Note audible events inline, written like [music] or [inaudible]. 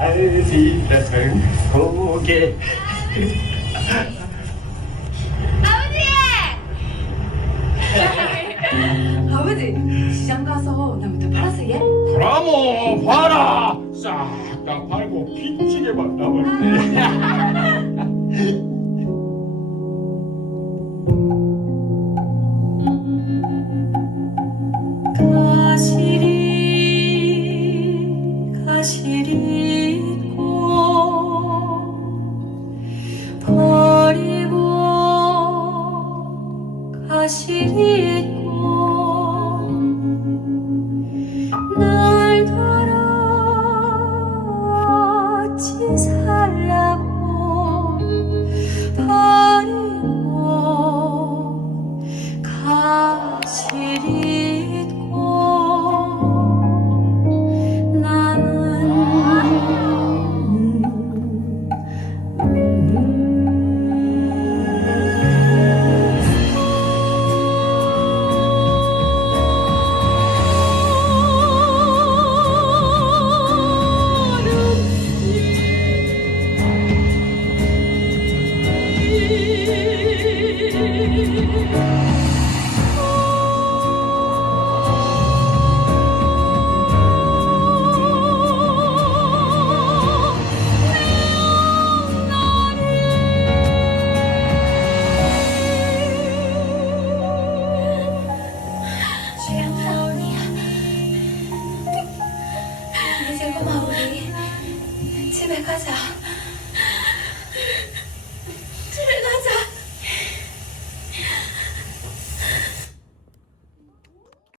알지는 고개. [laughs] 아버지! 시장 가서 나부터 팔아서 예? 그라모 봐라 싹 다 팔고 빚지게 만나버리네. [laughs] 가시리 가시리 가시리 있고 날더러 어찌 살라고 버리고 가시리 마워 우리 집에 가자